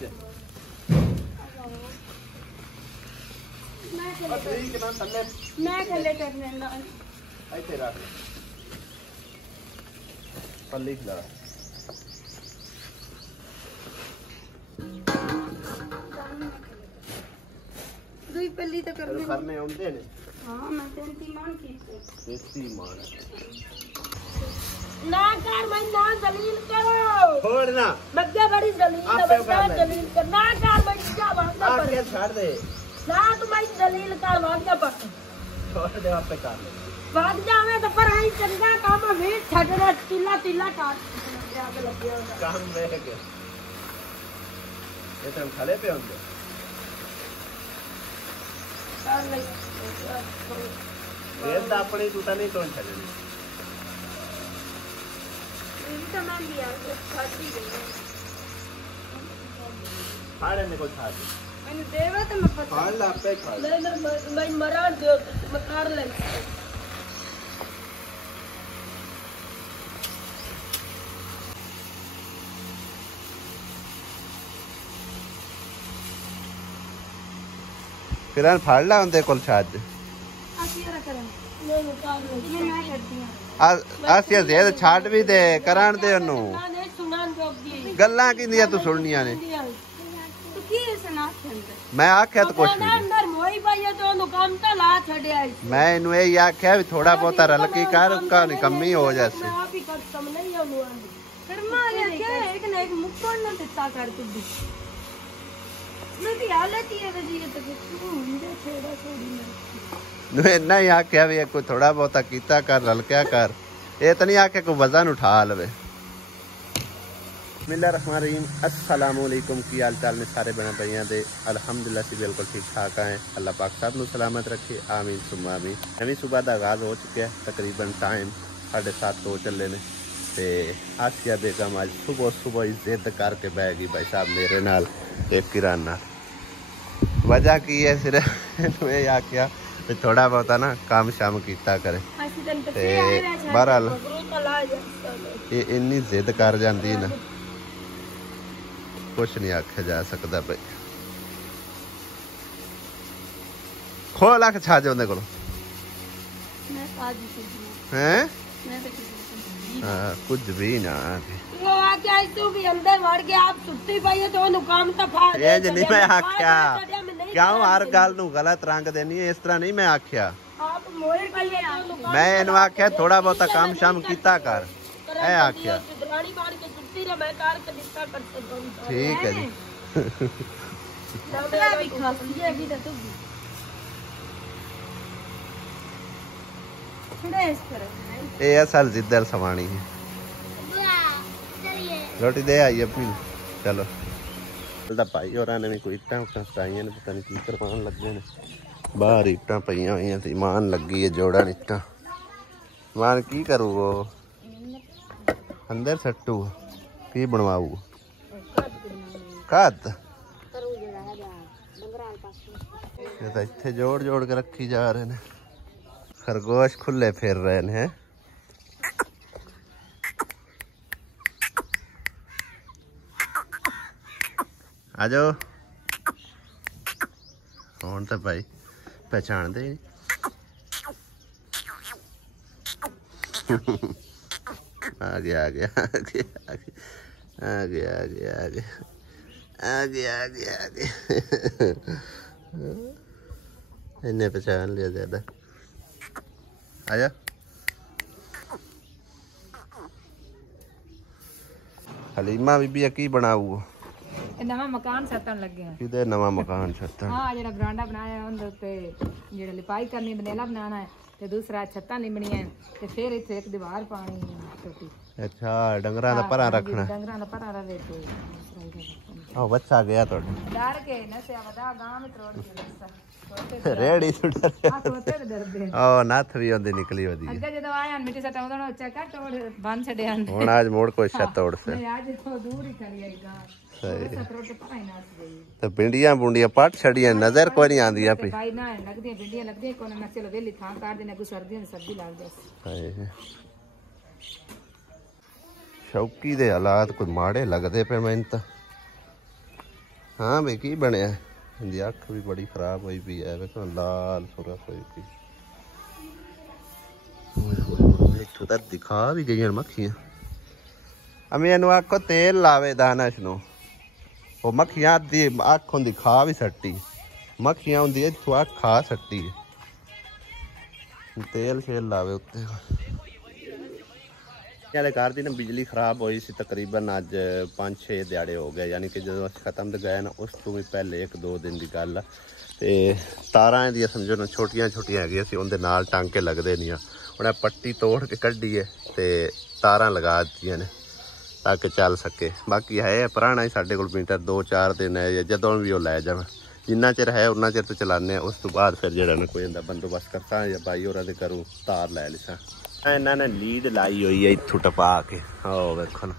च मैं थले करने ना ਇੱਥੇ ਰੱਖ ਪੱਲੀ ਖਿਲਾ दूई पल्ली तो करने ਕਰਨੇ ਆਉਂਦੇ ਨੇ हां मैं तेरी मान की ਦੇਸੀ ਮਾਨ ना कर मैं ना दलील करो छोड़ना मध्य बड़ी दलील आप है कर ले। दलील कर ना कर मैं क्या भागना आप पर के छोड़ दे ना तू मैं दलील कर भागना पर छोड़ दे आप पे कर ले भाग जावे तो पर आई चंगा काम में छड़ना तिल्ला तिल्ला काट आगे लग गया काम रह गया ये तो हम खड़े पे होंगे कर ले ये तो अपनी टूटा नहीं कौन छड़ेगी ये तो मैं लिया खाती गई खाने में कोई खा दे मैंने देवा तो मैं पता खा ला पे खा ले मैं मरा दो मैं कर ले फिर फाड़ ला उनके कोल छाज आसिया करें नहीं कर ले मैं करती हूं आसिया जेद छाट भी दे करान दे ओनू ना नहीं सुनान जोगी गल्लां किंदियां तू सुननियां ने तू की सुना छंद मैं आख्या तो कुछ नहीं अंदर मोई भाई तो नु काम तो ला छड़या मैं इनु ये आख्या भी थोड़ा बहुत रलकी कर का निकम्मी हो जैसे मैं आप ही कर सम नहीं होनु कर्मा ले क्या एक ना एक मुक्कोण न दिता कर तू मैं भी हालत ही है जी तो तू मुझे छेड़ा छोड़ी नु इन्ना ही आख्या भी कोई थोड़ा बहुत कीता कर रलक्या कर ये तो नहीं आख्या कोई वजन उठा लवे बिस्मिल्लाहिर्रहमानिर्रहीम अस्सलाम वालेकुम की हाल चाल ने सारे बहन भाइयों दे अल्हम्दुलिल्लाह से बिल्कुल ठीक ठाक हैं अल्लाह पाक सब नू सलामत रखे आमीन सुम्मा आमीन नवी सुबह का आगाज हो चुका है तकरीबन टाइम 7:30 हो चले ने ते आसिया बेगम आज सुबह सुबह ही जिद करके बह गई भाई साहब मेरे नाल एक किराना वजह की है सिर्फ ये आख्या थोड़ा बहुत ना काम शाम कीता करे बहरहाल ये इन्नी जिद कर जाती ना कुछ नहीं आख्या जा सकता भाई खोल आख छा जाओ को कुछ भी ना नहीं मैं आख्या क्यों हर गल नू गलत रंग देनी है इस तरह नहीं मैं आख्या मैं इन आख्या थोड़ा बहुत काम शाम कीता कर ऐ आख्या ठीक है जी ये असल जिद्दर सवानी है रोटी दे आई अपनी चलो भाई और ने भी कोई इट्टां उट्टां सटाइयां ने पता नहीं की करवान लगे ने बाहर इट्टां पईयां होईयां ते ईमान लगी है जोड़ा इट्टां ईमान की करू वो अंदर सट्टू की बनवाऊ कद ये तो इत्थे जोड़ जोड़ के रखी जा रहे ने खरगोश खुले फिर रहे हैं आ जाओ हुण तो भाई पहचान दे आ गया आ गया आ गया आ गया आ गया आ गया आ गया आ गया आ गया इन्हें पहचान लिया ज्यादा आजा हलीमा बीबी की बनाऊ नवा मकान छत्तन लगे हैं किधर नवा मकान छत्तन हां जेड़ा बरांडा बनाया है उनदे ते जेड़ा लिपाई करनी बनेला बनाना है ते दूसरा छत्तां निमणी है ते फिर इथे एक दीवार पानी छोटी अच्छा डंगरा दा परा रखना डंगरा दा परा रवे ते आ बच्चा गया तो डर के नसे वदा गांव में तोड़ के नसा रेड़ी तो डर आ तोते डरदे ओ नाथ भी ओंदी निकली ओदी अगे जदों आया मिट्टी सटा उदों चक्का तोड़ बन छड़े आंदे हुन आज मोड़ कोई छत तोड़ से मैं आज तो दूर ही खड़ी आई गांव सही सतरोट पता ही ना गई तो भिंडियां बुंडियां पट छड़ियां नजर कोई नहीं आंदी आपी भाई ना लगदी भिंडियां लगदी कोन ना चलो वेली थां काट देने को सर्दियां में सब्जी लाग जास शौकी दे हालात कोई माड़े लगदे पे मैं तो हाँ भाई की बनया इनकी अख भी बड़ी खराब हुई पी है वेखो लाल सुरख हुई पी इत्थों तक दिखा भी गई मक्खियां अमी इनू आखो तेल लावे दानश नू वो मक्खियां दी अख होंदी खा भी सट्टी मक्खियां होंदी इत्थों अख खा सट्टी तेल शेल लावे उत्ते वाले घर की ना बिजली खराब हुई सी तकरीबन अज 5-6 दिहाड़े हो गए यानी कि जो खत्म तो गए ना उस तो भी पहले 1-2 दिन की गल ते तारां दी समझो ना छोटियां छोटियां है उनके नाल टांके लगते नहीं उन्हें पट्टी तोड़ के कड्डी है ते तारां लगा दित्तियां ने ताकि चल सके बाकी है पुराना ही साढ़े कोल मीटर 2-4 दिन है या जदों भी वो लै जावे जिन्ना चिर है उन्ना चिर तो चलाने उस तो बाद फिर जो कोई बंदोबस्त करता या भाई होर करूँ तार लै लिसा इन्होंने लीड लाई हुई है इत्थों टपा के हो देखो ना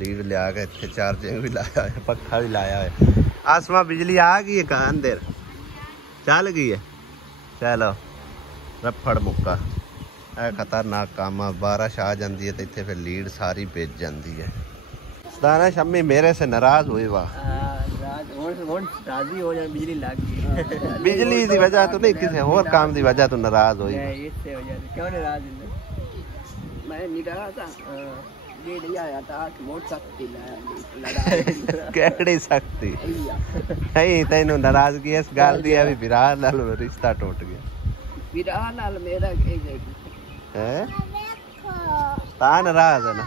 लीड लिया के इतने चार्जिंग भी लाया है पक्खा भी लाया है आसमां बिजली आ गई है कहाँ अंदर चल गई है चलो रफड़ मुक्का खतरनाक काम है बारिश आ जाती है तो इतने फिर लीड सारी बेच जाती है दाना शम्मी मेरे से नाराज हुई वाह राजी हो जाए बिजली लग गई बिजली की वजह तो नहीं किसी और काम की वजह तो नाराज हुई क्यों नाराज मैं निकला था आया था बहुत सख्ती केड़ी सख्ती नहीं तेनू नाराजगी इस गल दी है भी विराट नाल रिश्ता टूट गया विराट नाल मेरा है ता नाराज है ना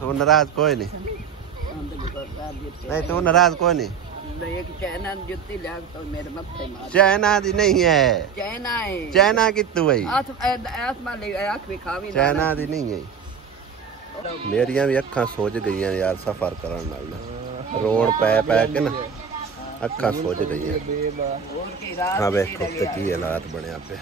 तू नाराज कोई नहीं तू नाराज कोई नहीं चाइना दी नहीं है चाइना कितू है चाइना दी नहीं है मेरिया भी अखा सोच गई यार सफर करने नाल रोड पै पै के ना अखा सोच गई हाँ वेखो की हालात बनया पे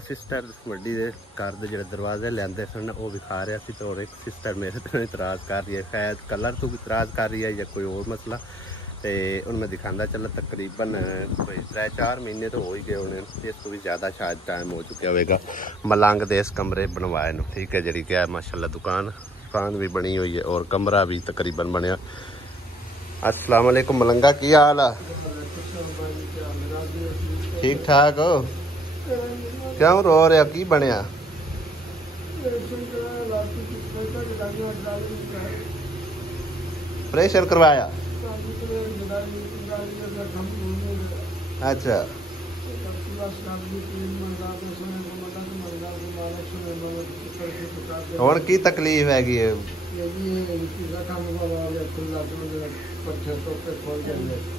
सिस्टर वड्डी दे घर दे जेह्ड़े दरवाजे लियांदे सन वो विखा रहा सी तो एक सिस्टर मेरे तो इतराज कर रही है शायद कलर तो इतराज कर रही है या कोई और मसला तो हूँ मैं दिखाता चला तकरीबन कोई 3-4 महीने तो हो ही गए होने इस तो भी ज़्यादा शायद टाइम हो चुका होगा मलंग दे इस कमरे बनवाए न ठीक है जी क्या माशाल्लाह दुकान भी बनी हुई है और कमरा भी तकरीबन बनया। अस्सलाम वालेकुम मलंगा की हाल है ठीक ठाक हो क्यों रो रहे की बनया ऑपरेशन करवाया अच्छा हुण की तकलीफ हैगी है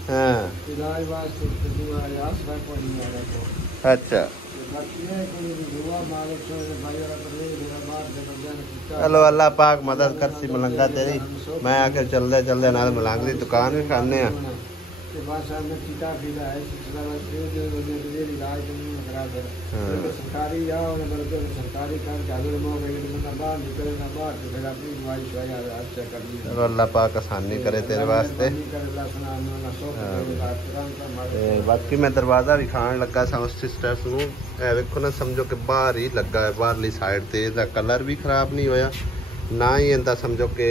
हाँ अच्छा चलो अल्लाह पाक मदद कर सी मलंगा तेरी मैं आके चलदे चलदे नाल मलंग दी दुकान भी खाने आ अल्लाह पाक आसानी करे तेरे वास्ते। बाकी मैं दरवाजा भी खान लगा सा सिस्टर्स नूं वेखो ना समझो कि बाहर ही लगा है बाहरली साइड ते इसदा कलर भी खराब नहीं होया ना ही इनका समझो कि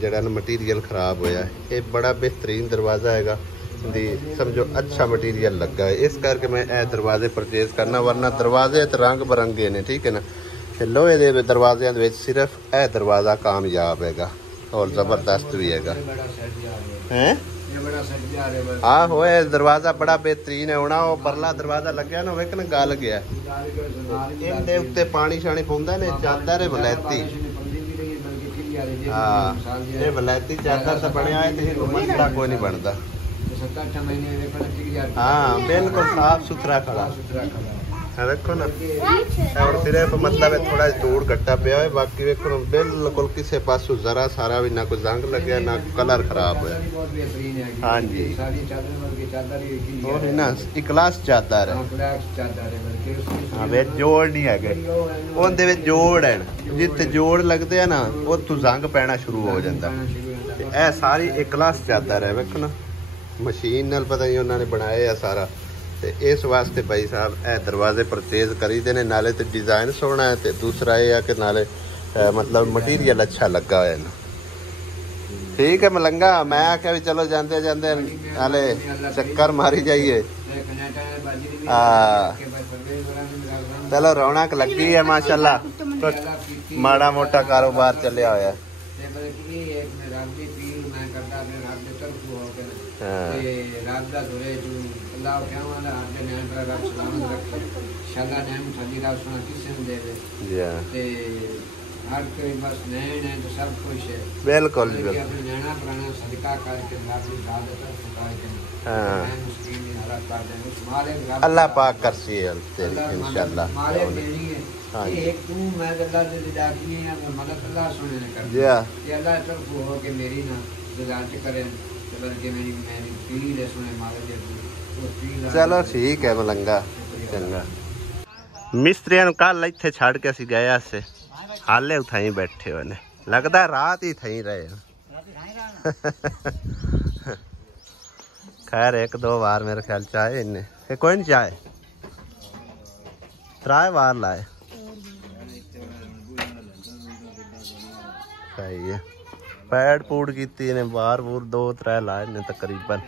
जड़ा मटीरियल खराब होया ये बड़ा बेहतरीन दरवाजा हैगा समझो अच्छा मटीरियल लगा है इस करके मैं ए दरवाजे परचेज करना वरना दरवाजे तो रंग बिरंगे ने ठीक है ना लोहे दे दरवाज़ियां दे विच सिर्फ ए दरवाज़ा कामयाब हैगा और जबरदस्त भी हैगा हैं आहो ये दरवाज़ा बड़ा बेहतरीन है होना वो परला दरवाज़ा लग्या ना वेख ना गल गया इनदे उत्ते पानी शानी पौंदा ने चादर है वलैती हाँ ये वलैती चादर तो बनया है तो मसला कोई नहीं बनता हाँ बिल्कुल साफ सुथरा खड़ा देखो ना सिर्फ मतलब थोड़ा धूड़ घट्टा पिया है बाकी देखो ना बिल्कुल किसी पासों जरा सारा भी ना कोई जंग लगे ना कलर खराब है। हाँ जी ना इकलास चादर है हाँ वे जोड़ नहीं है उनके जोड़ है जिथे जोड़ लगते हैं ना उतों जंग पैना शुरू हो जाता है सारी इकलास चादर है वेखो ना मशीन नाल पता नहीं उन्होंने बनाया सारा ते इस वास्ते भाई साहब ए दरवाजे परचेज करी दे ने नाले ते डिजाइन सोहना है ते दूसरा ये है कि नाले मतलब मटीरियल अच्छा लगा हुआ है। ठीक है मलंगा, मैं आख्या भी चलो जाते जाते हाले चक्कर मारी जाइए। चलो रौनक लगी है माशाल्लाह, तो माड़ा मोटा कारोबार चलिया होया। बिल्कुल अल्लाह पाक कर सी इंशाल्लाह। हाँ चलो ठीक है मलंगा चंगा। मिस्त्रिया कल इत्थे छड़ के असीं गए से हाले उठाई बैठे हो ने, लगता रात ही थई रहे। खैर एक दो बार मेरे ख्याल चाहे इन्हें कोई नहीं चाहे, 3 बार लाए। सही है, पैड पूड की ने बार बूर 2-3 लाए ने तकरीबन।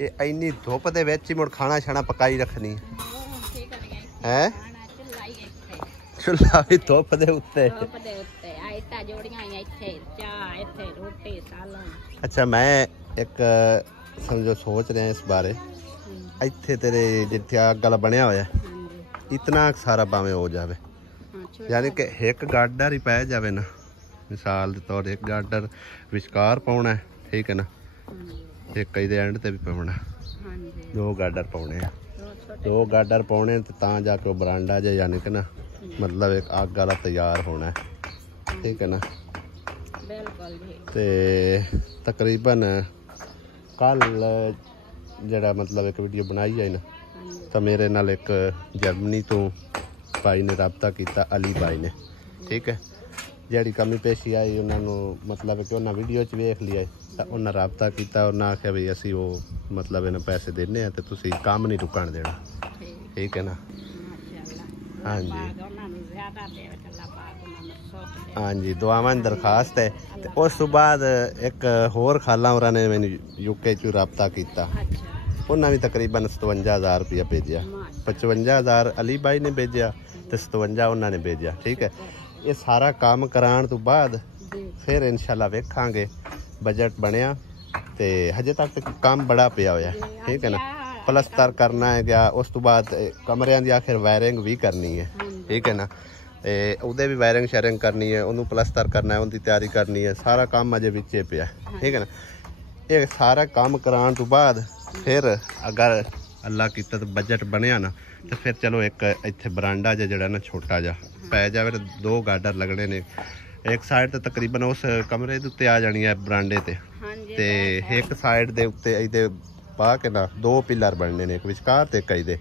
ये इन्नी धुप दे विच ही मुड़ खाना छाना पकाई रखनी है। चुल्हा भी धुप दे उत्ते। अच्छा मैं एक समझो सोच रहे हैं इस बारे, इत्थे तेरे जिथे अग वाला बनया होया इतना सारा भावें हो जाए, यानी कि एक गाडर ही पै जाए ना, मिसाल के तौर एक गाडर विचकार पाउना है, ठीक है ना, एक एंड ते भी पाउना, 2 गाडर पाउने हैं, 2 गाडर पाउने तां जाके बरांडा जा यानी कि ना मतलब एक अग वाला तैयार होना है, ठीक है ना। ते तकरीबन कल जड़ा मतलब एक वीडियो बनाई है ना, तो मेरे नाल एक जर्मनी तो भाई ने रबता किया, अली भाई ने, ठीक है, जी कमी पेशी आई उन्होंने मतलब कि उन्हें वीडियो च वेख लिया तो उन्हें रबता किया, उन्हें आख्या भी असी वो मतलब इन्हें पैसे देने हैं तो तुसी काम नहीं रुकन देना, ठीक है ना। हाँ जी हाँ जी, दुआवां दी दरखास्त है। उस तो बाद एक होर खाला होरां ने मैंने यूके चू रबता किया, उन्हें भी तकरीबन 57,000 रुपया भेजा, 55,000 अली भाई ने भेजा तो 57 उन्होंने भेजा, ठीक है। ये सारा काम कराने तो बाद फिर इंशाल्लाह वेखांगे बजट बनया, तो हजे तक तो काम बड़ा पिया होया, ठीक है ना, प्लस्तर करना है गया, उस तो बाद कमरियां दी आखिर वायरिंग भी करनी है, ठीक है ना, उहदे भी वायरिंग शायरिंग करनी है, उन्होंने प्लस्तर करना है, उनकी तैयारी करनी है, सारा काम अजे विचे पिया, ठीक है ना। ये सारा काम कराने तो बाद फिर अगर अल्लाह कीता तो बजट बनया ना, तो फिर चलो एक इत्थे बरांडा जड़ा ना छोटा जा पै जाए, 2 गाडर लगने ने, एक साइड तो तकरीबन उस कमरे के उत्ते आ जानी है बरांडे ते एक साइड दे उत्ते इहदे पा के ना 2 पिलर बनने ने, एक विचकार ते कई दे,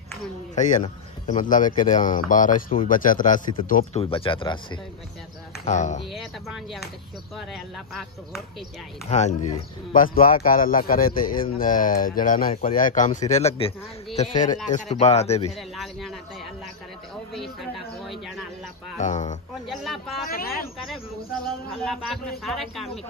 सही है ना। तो मतलब एक बारिश तो भी बचा 83 तो धुप तो भी बचा 83। हाँ हाँ जी, बस दुआ कर अल्लाह करे तो जड़ा ना एक बार काम सिरे लगे तो फिर इस तो बाद भी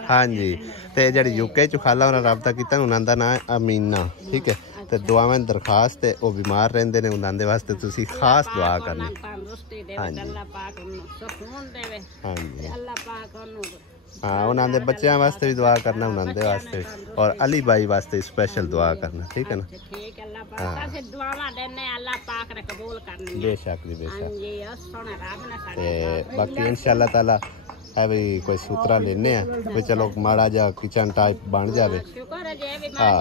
हाँ जी। तो जी यूके चु खाला उन्हें रबता किया, उन्होंने नाम है अमीना, ठीक है। तो दुआवां दी दरखास्त है, वो बीमार रहंदे ने, उन्होंने वास्ते तुसी खास दुआ करनी। हाँ जी हाँ जी हाँ, उन्होंने बच्चों वास्ते भी दुआ करना, उन्होंने वास्ते और अली भाई वास्ते स्पेशल दुआ करना, ठीक है ना। हाँ बेशक जी बेशक। बाकी इंशाअल्लाह ताला है भी कोई सूत्रा लेने हैं कोई, चलो माड़ा जा किचन टाइप बन जाए। हाँ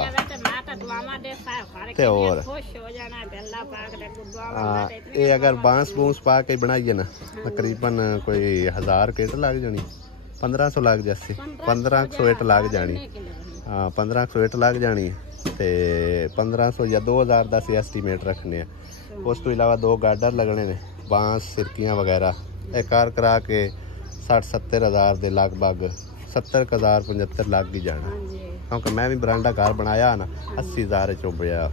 और हाँ, ये अगर बांस बूंस पा के बनाइए ना तकरीबन कोई 1000 ईट लग जानी, 1500 लग जासी, 1500 ईट लग जानी। हाँ 1500 ईट लग जानी ते 1500 या 2000 का असीं एस्टीमेट रखने हैं। उस तो इलावा 2 गाडर लगने ने, बांस सिरकियाँ वगैरह एक कार करा के 60-70 हज़ार के लगभग 70,000-75 लग ही जाना, क्योंकि मैं भी बरांडा घर बनाया ना 80,000 चुभया,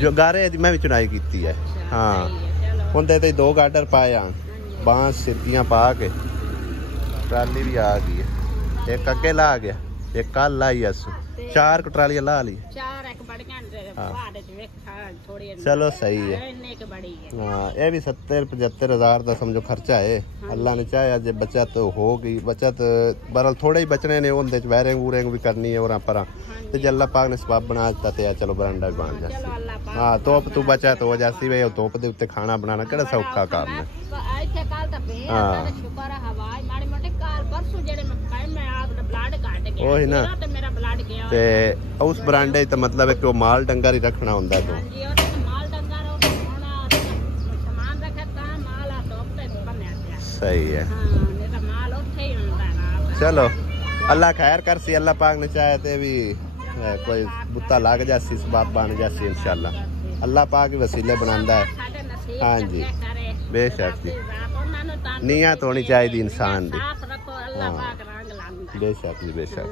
जो गारे मैं भी चुनाई की है। हाँ उनते 2 गाडर पाए आन बांस सिद्धियां पा के ट्राली भी आ गई है। एक अगे ला गया, एक कल लाई असू 4 ट्रालियां ला ली। चलो सही है। हाँ ये भी 70-75 हज़ार का समझो खर्चा है। अल्लाह ने चाहे जे बचत होगी, बचत बरल थोड़े ही बचने ने, उनके वायरिंग वूरिंग भी करनी है और पर तो जे अल्लाह पाक ने सबब बना दिता तो चलो बरंडा भी बन जाए। हाँ तोप तू बचत हो जाती वे, तोप के उत्ते खाना बनाना किहड़ा सौखा काम है। हाँ वही ना, ते उस बरांडे तो मतलब है कि वो माल डंगर ही रखना होंदा है। तो सही है। चलो अल्लाह खैर कर सी, अल्लाह पाक ने चाहे तो भी कोई बुत्ता लग जासी, सबब बन जासी इंशाल्लाह। अल्लाह पाक ही वसीले बनांदा है। हाँ जी बेशक जी, नीयत होनी चाहिए इंसान दी। हाँ बेशक जी बेशक।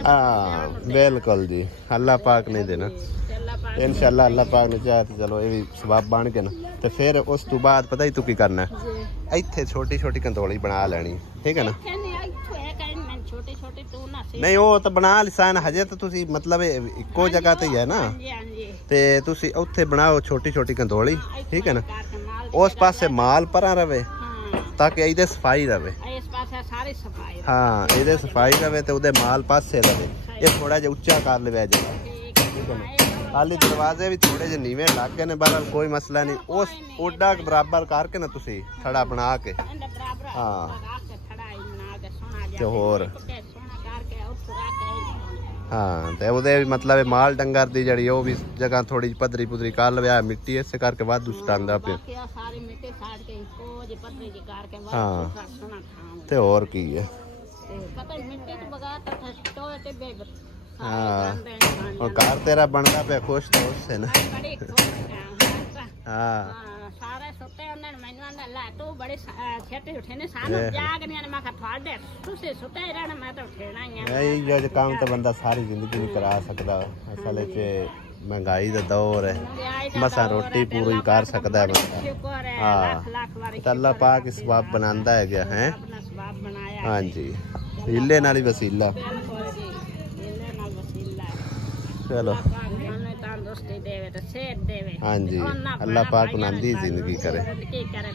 हाँ बिल्कुल जी, अल्लाह पाक नहीं देना इंशाल्लाह। अल्लाह पाक ने चाहे तो चलो ये भी सबब बन के ना, तो फिर उस तो बाद पता ही तू की करना है, इत्थे छोटी छोटी कंदोली बना लेनी, ठीक है ना। नहीं वो तो बना लिसान हजे तो तुसी मतलब इको जगह ते ही है ना, ते तुसी उत्थे बनाओ छोटी छोटी कंदोली, ठीक है ना। उस पासे माल परा रवे ताकि इधर सफाई रवे। हाँ इधर सफाई रवे तो उधर माल पासे रवे। ये थोड़ा जा उच्चा कर ले जगह, ठीक है ना। हाली दरवाजे भी थोड़े जे नीवे लग गए ने, बहरहाल कोई मसला नहीं। उस ओडा बराबर करके ना तुसी थड़ा बना के, हाँ तो होर हाँ तो उदे भी मतलब माल डंगर दी जड़ी वो भी जगह थोड़ी पधरी पुधरी कर लवे, मिट्टी इस करके वाधू स्टांदा पे। हाँ ते और की है। हाँ और घर तेरा बनता पे खुश तो उससे ना। हाँ यही काम तो बंदा सारी जिंदगी नहीं करा सकता। असल महंगाई का दौर है, मसा रोटी पूरी कर सकता है बंदा। हाँ तो अल्लाह पाक सबब बनांदा है गया है। हाँ जी हीले नाल ही वसीला। चलो हाँ जी अल्लाह पाक नंदी जिंदगी करे।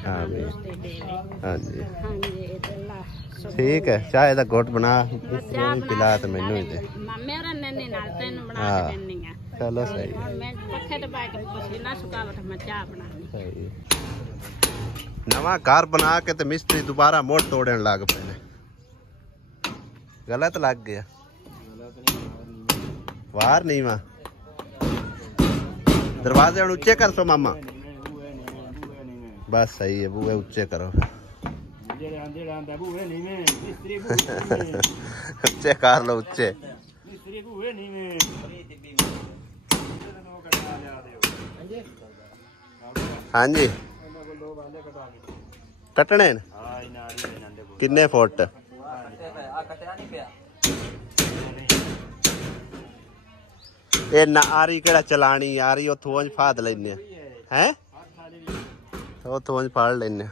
हाँ जी हाँ जी ठीक है। चाय का घुट बना पिला तो मैनू ही दे। हाँ चलो सही है। नवा घर बना के तो मिस्त्री दोबारा मोड़ तोड़न लग पे, गलत लग गया। वार नहीं मां दरवाजे ऊंचे कर सो मामा, बस सही है बूहे ऊंचे करो। ऊंचे कर लो ऊंचे। हाँ जी कटने किन्ने फुट? ये ना आरी केड़ा चलानी, आरी उथों फाद लेने हैं, उथों फाड़ लेने।